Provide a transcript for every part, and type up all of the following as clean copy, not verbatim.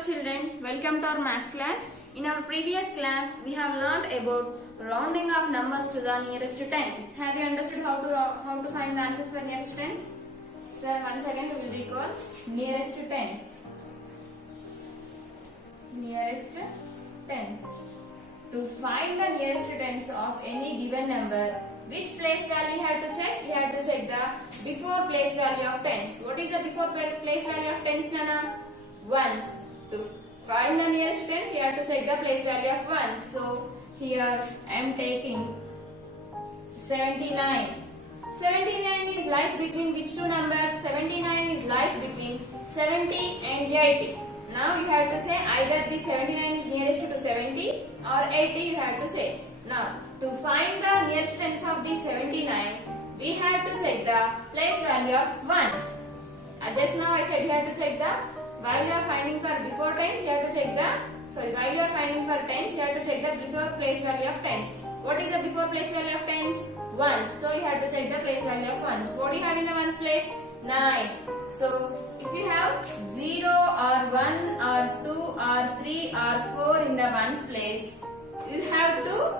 children, welcome to our maths class. In our previous class, we have learned about rounding of numbers to the nearest tens. Have you understood how to find the answers for nearest tens? Then once again we will recall nearest tens. Nearest tens. To find the nearest tens of any given number, which place value you have to check? You have to check the before place value of tens. What is the before place value of tens, Nana? Ones. To find the nearest tens, you have to check the place value of ones. So here I am taking 79. 79 is lies between which two numbers? 79 is lies between 70 and 80. Now you have to say either the 79 is nearest to 70 or 80 you have to say. Now to find the nearest tens of the 79, we have to check the place value of ones. Just now I said you have to check the while you are finding for before tens, you have to check while you are finding for tens, you have to check the before place value of tens. What is the before place value of tens? Ones. So you have to check the place value of ones. What do you have in the ones place? 9. So if you have 0 or 1 or 2 or 3 or 4 in the ones place, you have to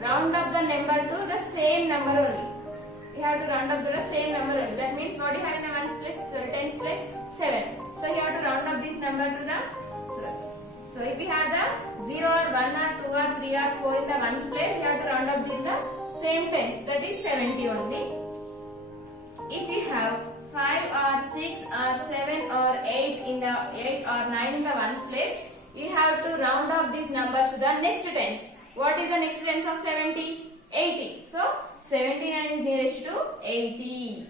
round up the number to the same number only. You have to round up to the same number only. That means what do you have in the ones place? Tens place 7. So you have to round up this number to the 7. So if you have the 0 or 1 or 2 or 3 or 4 in the ones place, you have to round up in the same tens. That is 70 only. If you have 5 or 6 or 7 or 8 in the 8 or 9 in the ones place, you have to round up these numbers to the next tens. What is the next tens of 70? 80. So 79 is nearest to 80.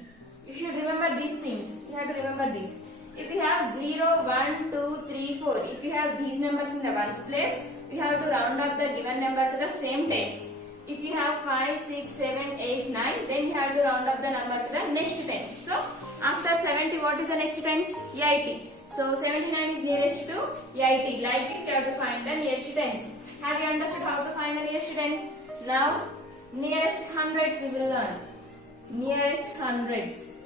You should remember these things. You have to remember this. If you have 0, 1, 2, 3, 4, if you have these numbers in the ones place, you have to round up the given number to the same tens. If you have 5, 6, 7, 8, 9, then you have to round up the number to the next tens. So after 70, what is the next tens? 80. So 79 is nearest to 80. Like this, you have to find the nearest tens. Have you understood how to find the nearest tens? Now, nearest hundreds we will learn. Nearest hundreds.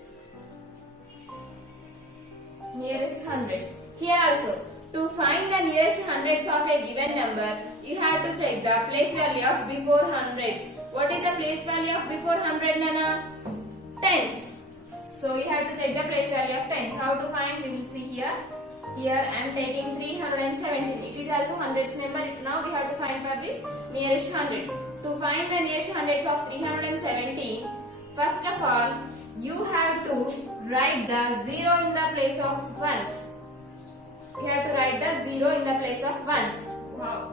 Nearest hundreds. Here also, to find the nearest hundreds of a given number, you have to check the place value of before hundreds. What is the place value of before 100, Nana? Tens. So you have to check the place value of tens. How to find? We will see here. Here I am taking 373. It is also hundreds number. Now we have to find for this nearest hundreds. To find the nearest hundreds of 370, first of all, you have to write the 0 in the place of ones. You have to write the 0 in the place of ones. Wow.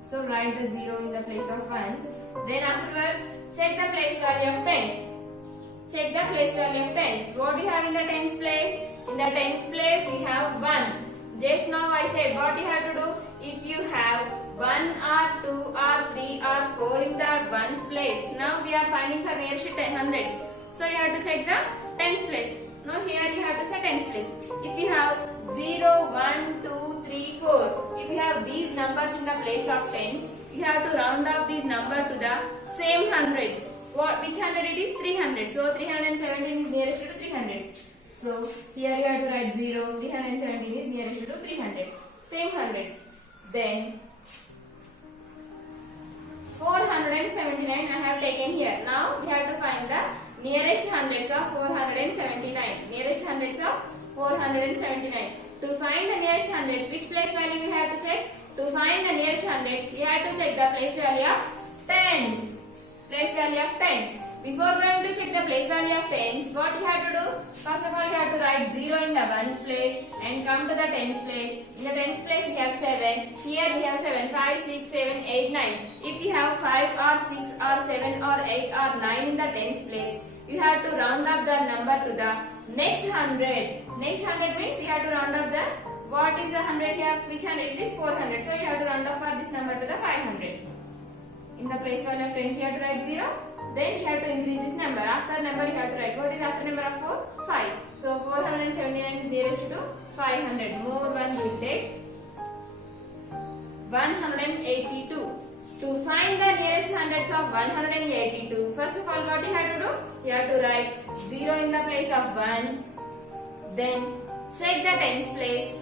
So write the 0 in the place of ones. Then afterwards, check the place value of tens. Check the place value of tens. What do you have in the tens place? In the tens place, you have 1. Just now I said what you have to do. If you have 1 or 2 or 3 or 4 in the ones place. Now we are finding for nearest hundreds. So you have to check the tens place. Now here you have to say tens place. If you have 0, 1, 2, 3, 4. If you have these numbers in the place of tens, you have to round up this number to the same hundreds. Which hundred it is? 300. So 317 is nearest to 300. So here you have to write 0. 317 is nearest to 300. Same hundreds. Then 479 I have taken here. Now we have to find the nearest hundreds of 479. Nearest hundreds of 479. To find the nearest hundreds, which place value we have to check? To find the nearest hundreds, we have to check the place value of tens. Place value of tens. Before going to check the place value of tens, what you have to do? First of all, you have to write 0 in the ones place and come to the tens place. In the tens place, we have 7. Here we have 7, 5, 6, 7, 8, 9. If you have 5 or 6 or 7 or 8 or 9 in the tens place, you have to round up the number to the next 100. Next 100 means you have to round up the, what is the 100 here? Which 100? It is 400. So you have to round up for this number to the 500. In the place value of tens, you have to write 0. Then you have to increase this number. After number, you have to write. What is after number of 4? 5. So 479 is nearest to 500. More one will take 182. To find the nearest hundreds of 182, first of all, what you have to do? You have to write 0 in the place of ones. Then check the tens place.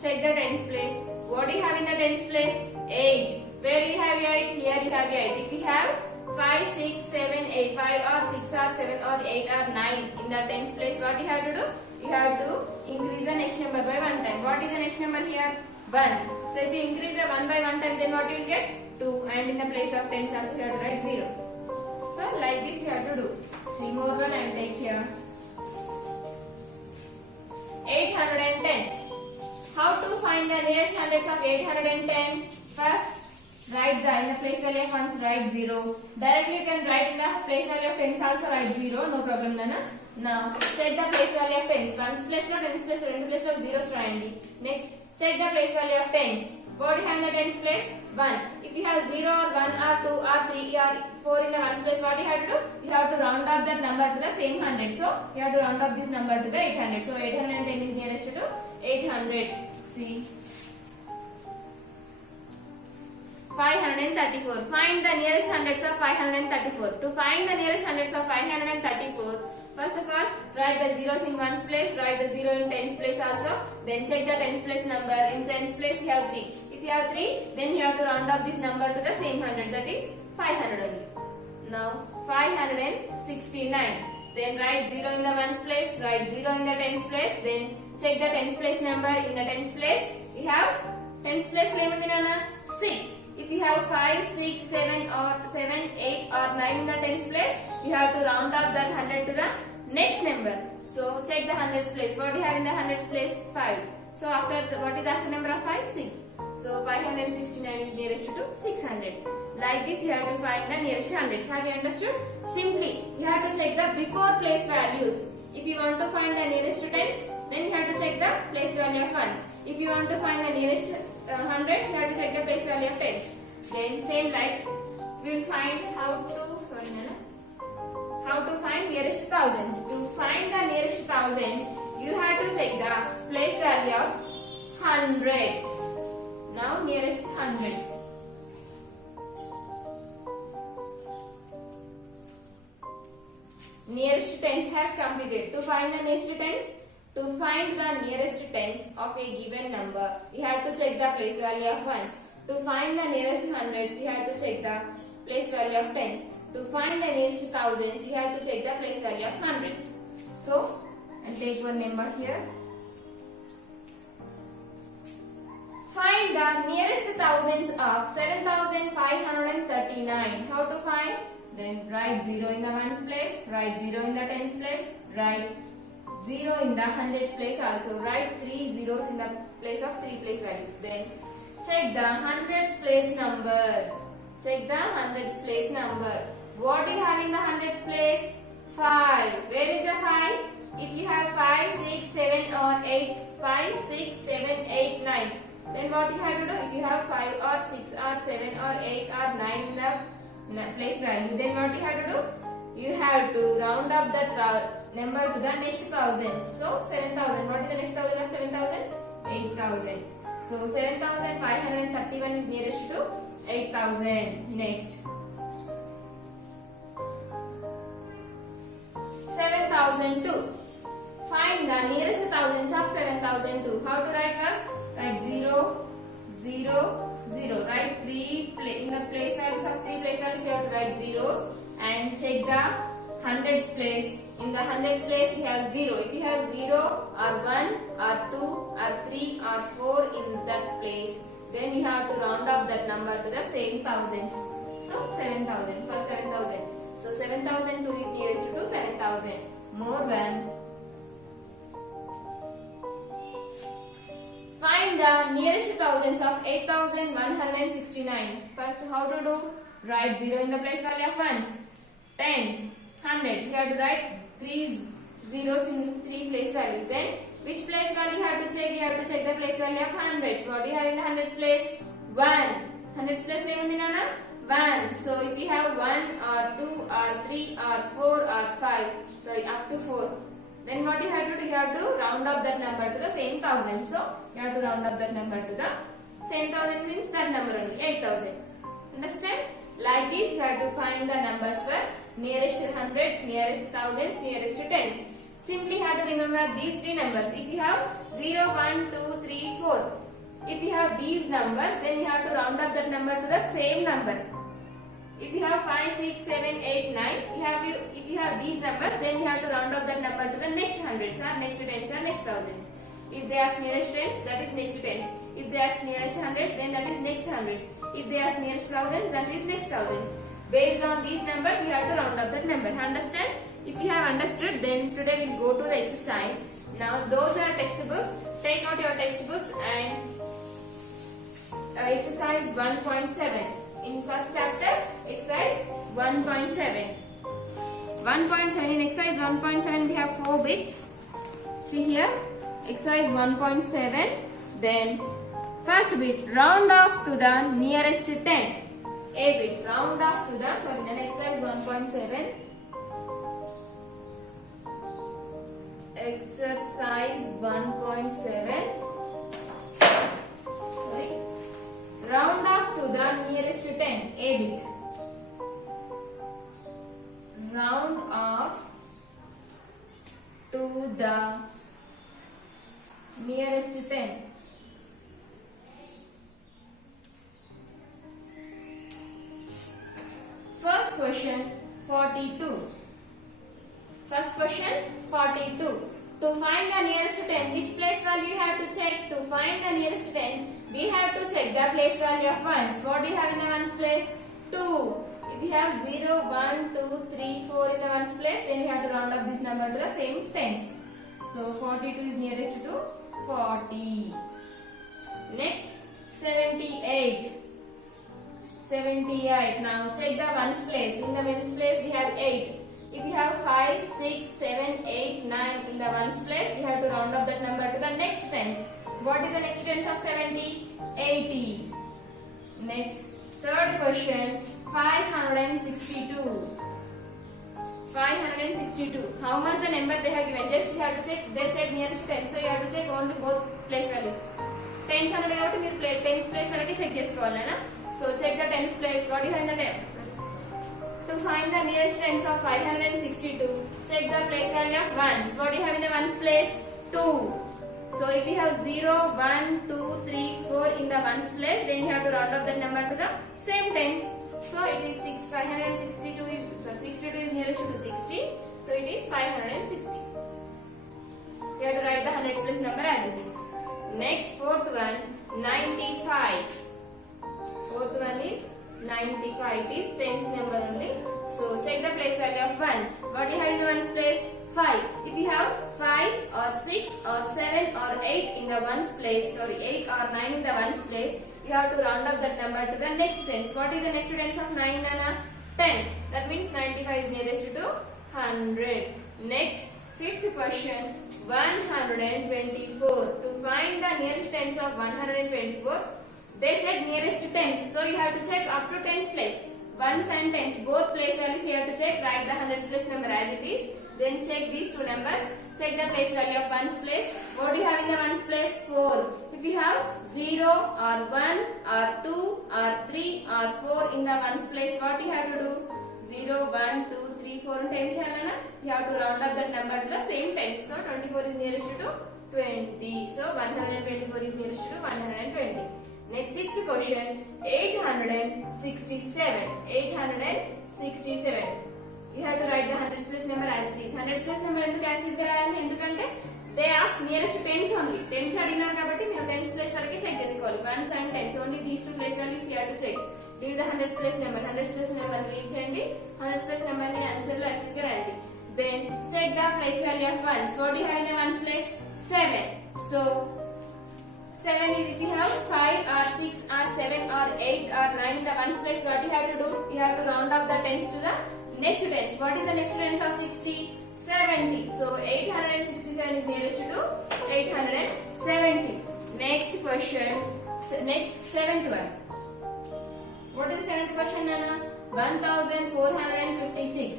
check the tens place. What do you have in the tens place? 8. Where you have 8? Here you have 8. If you have 5, 6, 7, 8, 5 or 6 or 7 or 8 or 9 in the tens place, what you have to do? You have to increase the next number by 1 time. What is the next number here? 1. So if you increase the 1 by 1 time, then what you will get? 2. And in the place of tens also you have to write 0. So like this you have to do. See more one and take here. 810. How to find the nearest hundreds of 810? First, write the in the place value of ones, write 0. Directly you can write in the place value of tens also write 0, no problem Nana. Now check the place value of tens. Ones place lo, tens place lo, rendu place lo zeros రాయండి. Next check the place value of tens. What do you have in the tens place? 1. If you have 0 or 1 or 2 or 3 or 4 in the ones place, what do you have to do? You have to round up that number to the same 100. So you have to round up this number to the 800. So 810 is nearest to 800. See. 534. Find the nearest hundreds of 534. To find the nearest hundreds of 534, first of all, write the zeros in ones place, write the 0 in tens place also. Then check the tens place number. In tens place you have 3. If you have 3, then you have to round up this number to the same 100, that is 500 only. Now 569. Then write 0 in the ones place, write 0 in the tens place. Then check the tens place number. In the tens place, you have tens place name 6. If you have 5, 6, 7 or 7, 8 or 9 in the tens place, you have to round up that 100 to the next number. So check the hundreds place. What do you have in the hundreds place? 5. So after what is after number of 5? 6. So 569 is nearest to 600. Like this you have to find the nearest hundreds. Have you understood? Simply you have to check the before place values. If you want to find the nearest to tens, then you have to check the place value of ones. If you want to find the nearest hundreds, you have to check the place value of tens. Then same like we will find how to find nearest thousands. To find the nearest thousands, you have to check the place value of hundreds. Now nearest hundreds. Nearest tens has completed. To find the nearest tens, to find the nearest tens of a given number, you have to check the place value of ones. To find the nearest hundreds, you have to check the place value of tens. To find the nearest thousands, you have to check the place value of hundreds. So, I'll take one number here. Find the nearest thousands of 7,539. How to find? Then write 0 in the ones place, write 0 in the tens place, write 0 in the hundreds place also. Write 3 zeros in the place of 3 place values. Then check the hundreds place number. Check the hundreds place number. What do you have in the hundreds place? 5. Where is the 5? If you have 5, 6, 7 or 8, 5, 6, 7, 8, 9. Then what you have to do? If you have 5 or 6 or 7 or 8 or 9 in the place value, then what you have to do? You have to round up that number to the next thousand. So 7,000. What is the next thousand of 7,000? 8,000. So 7,531 is nearest to 8,000. Next. 7,002. Find the nearest thousands of 7,002. How to write first? Write 0, 0, 0. Write 3 in the place values of 3 place values. You have to write zeros and check the hundreds place. In the hundreds place you have 0. If you have 0 or 1 or 2 or 3 or 4 in that place, then you have to round up that number to the same thousands. So 7,000 for 7,000. So 7,002 is nearest to 7,000. More than. Find the nearest thousands of 8,169. First, how to do? Write 0 in the place value of ones. Tens, hundreds. You have to write 3 zeros in 3 place values. Then, which place value you have to check? You have to check the place value of hundreds. What do you have in the hundreds place? 1. Hundreds place name undi nana? 1. So, if you have 1 or 2 or 3 or 4 or 5, sorry, up to 4. Then what you have to do? You have to round up that number to the same thousand. So, you have to round up that number to the same thousand means that number only, 8,000. Understand? Like this, you have to find the numbers for nearest hundreds, nearest thousands, nearest tens. Simply have to remember these 3 numbers. If you have 0, 1, 2, 3, 4. If you have these numbers, then you have to round up that number to the same number. If you have 5, 6, 7, 8, 9, if you have these numbers, then you have to round up that number to the next hundreds or next tens or next thousands. If they ask nearest tens, that is next tens. If they ask nearest hundreds, then that is next hundreds. If they ask nearest thousands, that is next thousands. Based on these numbers, you have to round up that number. Understand? If you have understood, then today we will go to the exercise. Now, those are textbooks. Take out your textbooks and exercise 1.7. In first chapter, exercise 1.7. 1.7, in exercise 1.7 we have 4 bits. See here, exercise 1.7. Then first bit, round off to the nearest 10. A bit, round off to the, then exercise 1.7. Exercise 1.7. Round off to the nearest 10, A bit. Round off to the nearest 10. First question, 42. First question, 42. To find the nearest 10, which place value you have to check? To find the nearest 10, we have to check the place value of ones. What do you have in the ones place? 2. If you have 0, 1, 2, 3, 4 in the ones place, then you have to round up this number to the same tens. So 42 is nearest to 40. Next, 78. 78. Now check the ones place. In the ones place we have 8. If you have 5, 6, 7, 8, 9 in the ones place, you have to round up that number to the next tens. What is the next tens of 70? 80. Next, third question, 562. 562. How much the number they have given? Just you have to check. They said nearest 10, so you have to check only both place values. Tens and tens place check cheskovalana. So check the tens place. What do you have in the tens? To find the nearest tens of 562, check the place value of ones. What do you have in the ones place? 2. So if you have 0, 1, 2, 3, 4 in the ones place, then you have to round up that number to the same tens. So it is 562 is, so 62 is nearest to 60. So it is 560. You have to write the hundreds place number as it is. Next, fourth one, 95. Fourth one is 95. It is tens number only. So check the place value of ones. What do you have in the ones place? 5. If you have 5 or 6 or 7 or 8 in the ones place, 8 or 9 in the ones place, you have to round up that number to the next tens. What is the next tens of 9, Nana? 10. That means 95 is nearest to 100. Next, fifth question, 124. To find the nearest tens of 124, they said nearest tens. So you have to check up to tens place. Ones and tens, both place values you have to check. Write the hundreds place number as it is. Then check these two numbers. Check the place value of ones place. What do you have in the ones place? 4. If you have 0 or 1 or 2 or 3 or 4 in the ones place, what you have to do? 0, 1, 2, 3, 4 times you have to round up that number to the same tens. So 24 is nearest to 20. So 124 is nearest to 120. Next, sixth question, 867. 867. You have to write the hundreds place number as it is. Hundreds place number enduku as it is ga rayali endukante they ask nearest tens only. Tens adinaru kabatti meeru tens place varake check cheskovali. Ones and tens only these two place values you have to check. Leave the hundreds place number. Hundreds place number leave cheyandi. Hundreds place number ni answer lo as it ga rayandi. Then check the place value of ones. What do you have in the ones place? 7. So 7 is if you have 5 or 6 or 7 or 8 or 9 in the ones place, what you have to do? You have to round up the tens to the next tens. What is the next tens of 60? 70. So 867 is nearest to 870. Next question, next seventh one. What is the seventh question, Nana? 1456.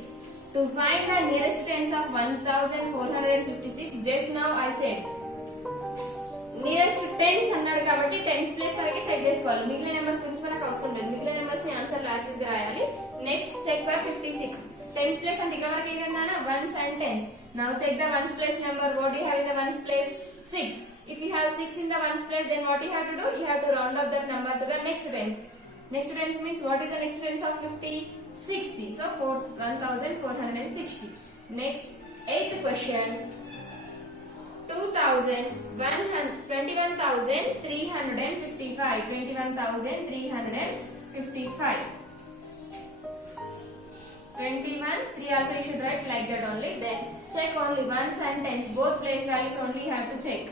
To find the nearest tens of 1456, just now I said nearest tens అన్నాడు కాబట్టి tens place వరకే check చేసుకోవాలి. మిగిలిన numbers గురించి మనకు అవసరం లేదు. మిగిలిన నెంబర్స్ ని ఆన్సర్ లాస్ట్ కి రాయాలి. Next check for 56. Tens place అంటే ఇక్కడ వరకు ఏంటన్నా ones and tens. Now check the ones place number. What do you have in the ones place? 6. If you have 6 in the ones place, then what you have to do? You have to round up that number to the next tens. Next tens means what is the next tens of 50? 60. So 1460. Next, 8th question. 21,355. 21,355. 21, 3 also you should write like that only. Then check only ones and tens. Both place values only you have to check.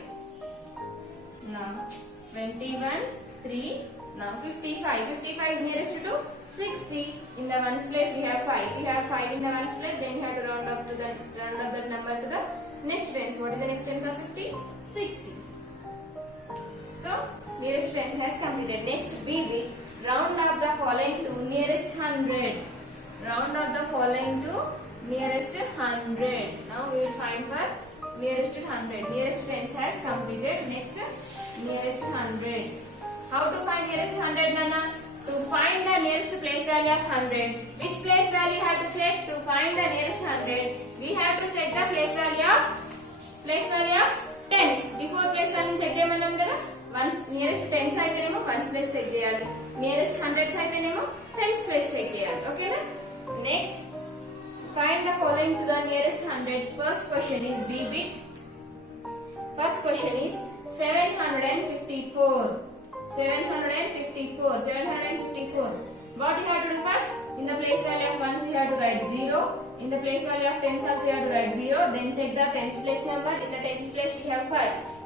Now 21, 3. Now 55. 55 is nearest to 60. In the ones place we have 5. We have 5 in the ones place. Then you have to round up that number to the next tens. What is the next tens of 50? 60. So nearest tens has completed. Next B bit. Round up the following to nearest 100. Round up the following to nearest 100. Now we will find for nearest 100. Nearest tens has completed. Next, nearest 100. How to find nearest 100, Nana? To find the nearest place value of 100. Which place value have to check? To find the nearest 100, we have to check the place value of tens. Before place value check చేయమన్నాం కదా. Once nearest tens అయితేనేమో ones place check చేయాలి. Nearest hundreds అయితేనేమో tens place check చేయాలి. ఓకేనా? Next, find the following to the nearest hundreds. First question is B bit. First question is 754. 754. 754. What you have to do first? In the place value of ones you have to write 0. In the place value of tens also you have to write 0. Then check the tens place number. In the tens place we have 5.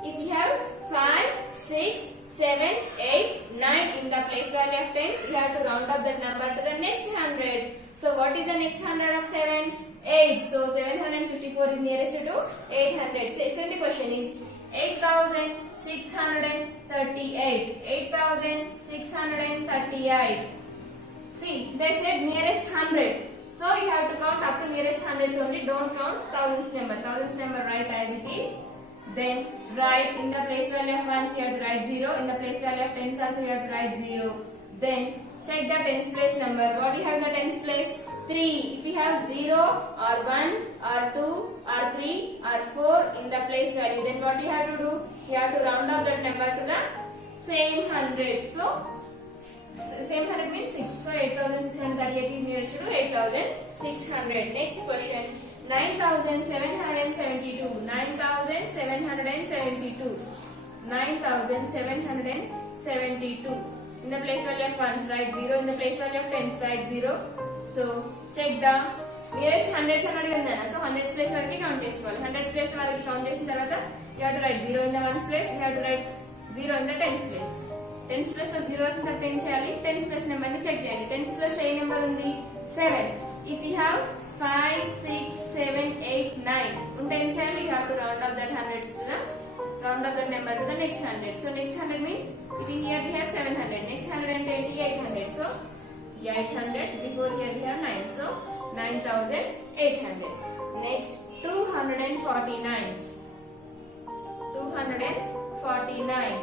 If we have 5, 6, 7, 8, 9 in the place value of tens, you have to round up that number to the next 100. So what is the next 100 of 7? 8. So 754 is nearest to 800. Second question is 8,638. 8,638. See, they said nearest 100. So you have to count up to nearest hundreds only. Don't count thousands number. Thousands number write as it is. Then write in the place value of ones you have to write 0. In the place value of tens also you have to write 0. Then check the tens place number. What do you have in the tens place? 3. If you have 0 or 1 or 2 or 3 or 4 in the place value, then what you have to do? You have to round up that number to the same 100. So same 100 means 6. So 8,638 is nearest to 8,600. Next question. 9,772. 9,772. 9,772. In the place value of ones write 0. In the place value of tens write 0. So check the nearest hundreds అని అడిగింది. So hundreds place వరకు count చేసుకోవాలి. Hundreds place వరకు count చేసిన తర్వాత you have to write 0 in the ones place. You have to write 0 in the tens place. Tens place లో 0 వస్తుంది తర్వాత ఏం చేయాలి? Tens place నెంబర్ ని చెక్ చేయాలి. Tens place లో ఏ నెంబర్ ఉంది? 7. If you have 5, 6, 7, 8, 9 ఉంటే ఏం చేయాలి? You have to round up that hundreds to the round up that number to the next 100. So next 100 means here we have 700. Next 100 and 800. So 800. Before here we have 9. So 9,800. Next 249. 249.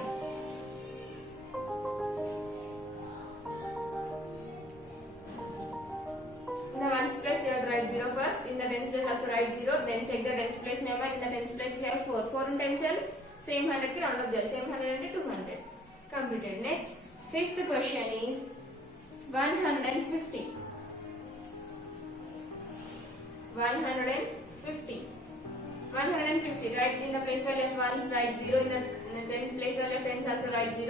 In the ones place you have to write 0 first. In the tens place also write 0. Then check the tens place number. In the tens place we have 4. 4 and 10 chal. Same 100 ki round up jal. Same 100 and 200. Completed. Next, fifth question is 150. 150. 150. Write in the place value of ones write 0. In the place value of tens also write 0.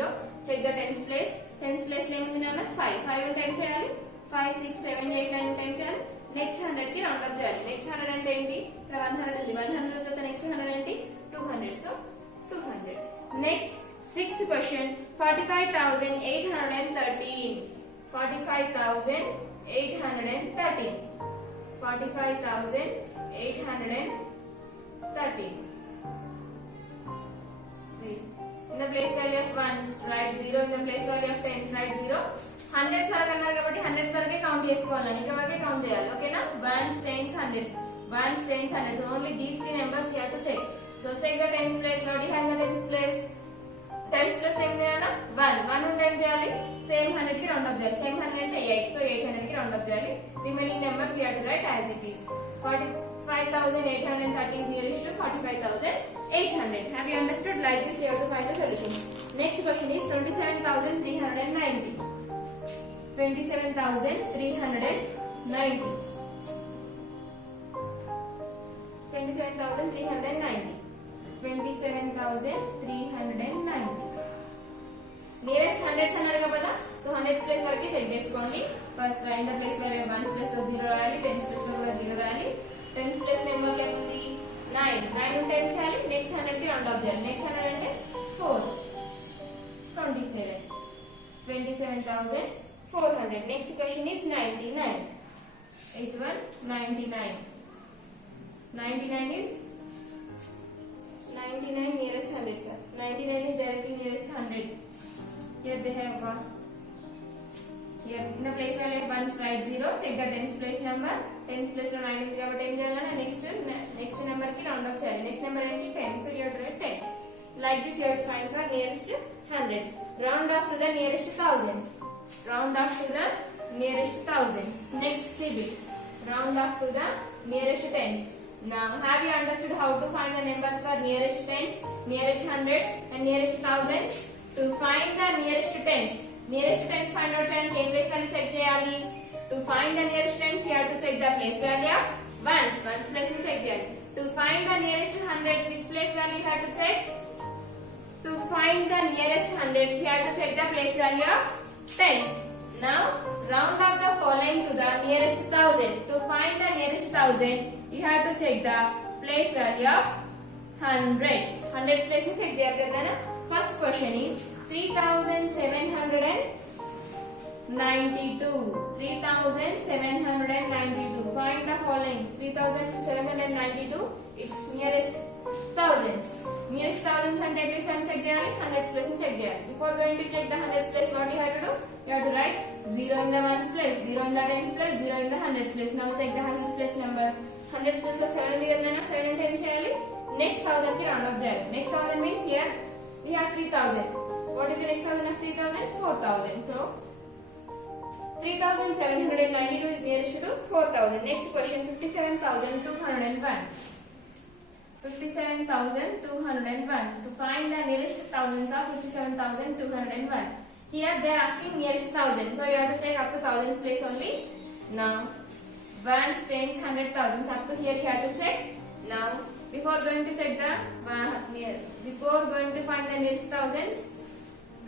Check the tens place. Tens place name is 5. 5 and 10 chal. 5, 6, 7, 8, 9, 10 chal. Next 100 ki round up jal. Next 120. 100 is 100 the next 120. 200. So 200. Next, sixth question. 45,813. 45,813. 45,813. See, in the place value of ones write 0. In the place value of tens write 0. Hundreds వరకు అన్నారు కాబట్టి hundreds వరకే count చేసుకోవాలని ఇక్కడ వరకే count చేయాలి. ఓకేనా? ones, tens, hundreds. Ones, tens, hundreds. Only these three numbers you have to check. So check the tens place. What do you have in the tens place? Tens place ఏం చేయాలి? 1. 1 ఉంటే ఏం చేయాలి? Same 100 కి round up చేయాలి. Same 100 అంటే 8. So 800 కి round up చేయాలి. Remaining numbers you have to write as it is. 45,830 is nearest to 45,800. Have you understood? Like this, you have to find the solution. Next question is 27,390. 27,390. 27,390. 27,390. Nearest hundreds అన్నాడుగా కదా, so hundreds place వరకే check చేసుకోండి. First in the place వేరే ones place లో 0 రాయాలి, tens place లో కూడా 0 రాయాలి. Tens place number ఏముంది 9 ఉంటే ఏం చేయాలి, నెక్స్ట్ 100 కి రౌండ్ ఆఫ్ చేయాలి. నెక్స్ట్ 100 అంటే 4 27 27,400. Next question is 99. Eighth one 99. 99 is 99 nearest 100 sir. 99 is directly nearest 100. Here they have was here in the place value of ones write 0. Check the tens place number. Tens place లో 9 ఉంది కాబట్టి ఏం చేయాలన్నా next number కి round up చేయాలి. Next number ఏంటి 10. So you have to write 10. Like this you have to find for nearest hundreds. Round off to the nearest thousands. Round off to the nearest thousands. Next CB. Round off to the nearest tens. Now have you understood how to find the numbers for nearest tens, nearest hundreds and nearest thousands? To find the nearest tens find out చేయాలంటే ఏ place value check చేయాలి. To find the nearest tens you have to check the place value of ones place ని check చేయాలి. To find the nearest hundreds which place value you have to check? To find the nearest hundreds you have to check the place value of tens. Now round off the following to the nearest thousand. To find the nearest thousand you have to check the place value of hundreds. Hundreds place ni check చేయాలి కదా. First question is 3,792. 3,792. Find the following. 3,792 it's nearest thousands. Nearest thousands అంటే place అని check చేయాలి, hundreds place ni check చేయాలి. Before going to check the hundreds place, what you have to do? You have to write 0 in the ones place, 0 in the tens place, 0 in the hundreds place. Now check the hundreds place number. Hundreds place లో 7 ఉంది కదా, 7 అంటే ఏం చేయాలి, next 1000 కి round up చేయాలి. Next 1000 means here we have 3,000. What is the next 1000 of 3,000? 4,000. So 3,792 is nearest to 4,000. Next question 57,201. 57,201. To find the nearest thousands of 57,201. Here they are asking nearest thousand. So you have to check up to thousands place only. Now ones, tens, 100,000s up to here you have to check. Now before going to check the before going to find the nearest thousands,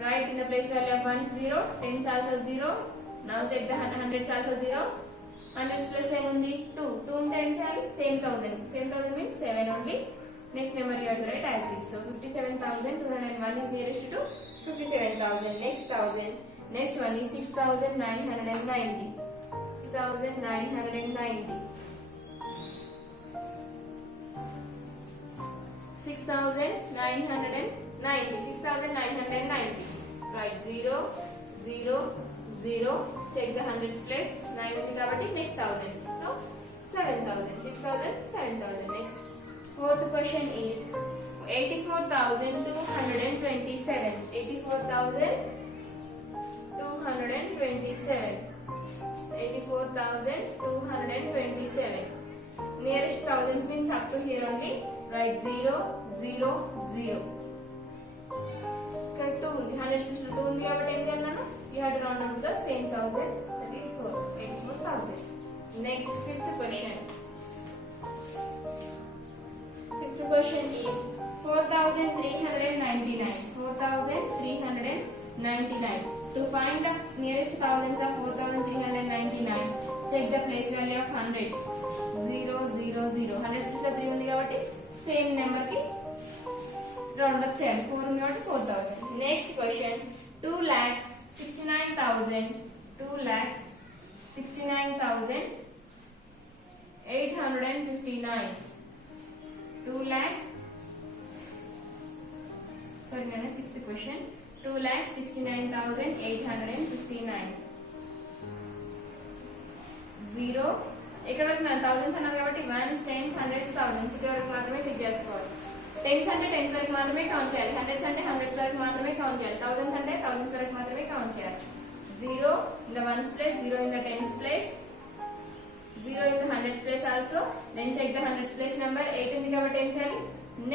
write in the place value of ones 0, tens also 0. Now check the hundreds also 0. Hundreds place name undi 2 ఉంటే ఏం చేయాలి, same thousand means 7 only. Next number you have to write as this. So 57,201 is nearest to 57,000. Next thousand. Next one is 6,990. 6,990. 6,990. 6,990. Right, 0, 0, 0. Check the hundreds place. 9 ఉంది కాబట్టి next 1000. So 7,000. 6,000, 7,000. Next, fourth question is 84,227. 84,227. 84,227. Nearest thousands means up to here only. Write 0, 0, 0. ఇక్కడ 2 ఉంది, 100 place లో 2 ఉంది కాబట్టి ఏం చేయాలన్నా, you have to round up to the same thousand, that is 84,000. Next, fifth question. Fifth question is 4,399. 4,399. To find the nearest thousands of 4,399, check the place value of hundreds. 0, 0, 0. 100 place లో 3 ఉంది కాబట్టి same number కి round up చేయాలి. 4 ఉంది కాబట్టి 4,000. Next question 2,69,000. 2,69,859. 6th question. 2,69,859. 0 ఇక్కడ వరకు మన థౌసండ్స్ అన్నారు కాబట్టి వన్స్, టెన్స్, హండ్రెడ్స్, థౌసండ్స్ ఇక్కడ వరకు మాత్రమే చెక్ చేసుకోవాలి. టెన్స్ అంటే టెన్స్ వరకు మాత్రమే కౌంట్ చేయాలి, హండ్రెడ్స్ అంటే హండ్రెడ్స్ వరకు మాత్రమే కౌంట్ చేయాలి, థౌసండ్స్ అంటే థౌసండ్స్ వరకు మాత్రమే కౌంట్ చేయాలి. 0 in the ones place, 0 in the tens place, 0 in the hundreds place also. Then check the hundreds place number 8 ఉంది కాబట్టి ఏం చేయాలి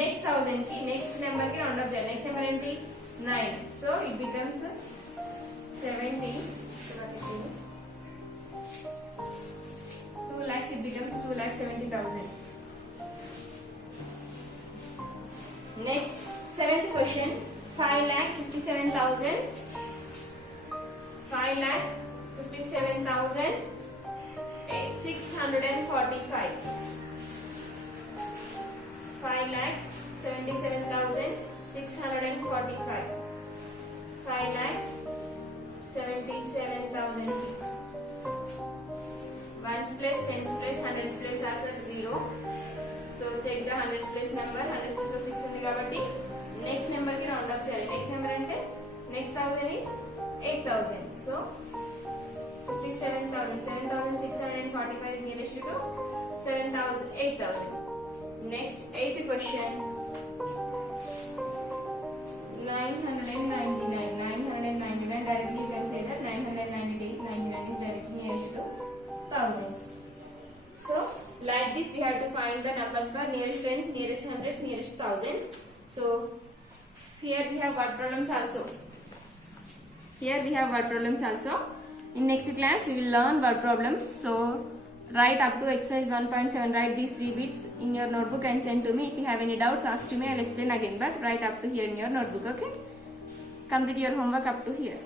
నెక్స్ట్ 1000 కి నెక్స్ట్ నెంబర్ కి రౌండ్ అప్ చేయాలి నెక్స్ట్ నెంబర్ ఏంటి 9 so it becomes 70 2 lakhs it becomes 2,70,000. Next 7th question 5,57,000 5,57,645 5,77,645 5,77,000 ones place, tens place, hundreds place as a 0. So check the hundreds place number. Hundreds place 6 ఉంది కాబట్టి next number కి round up చేయాలి. Next number అంటే next 1000 is 8,000. So 57,000. 7,645 is nearest to 7,000. 8,000. Next 8th question. 999. Directly you can say that 999 is directly nearest to thousands. So like this we have to find the numbers for nearest tens, nearest hundreds, nearest thousands. So here we have word problems also. In next class we will learn word problems. So write up to exercise 1.7. Write these 3 bits in your notebook and send to me. If you have any doubts, ask to me. I will explain again. But write up to here in your notebook. Okay. Complete your homework up to here.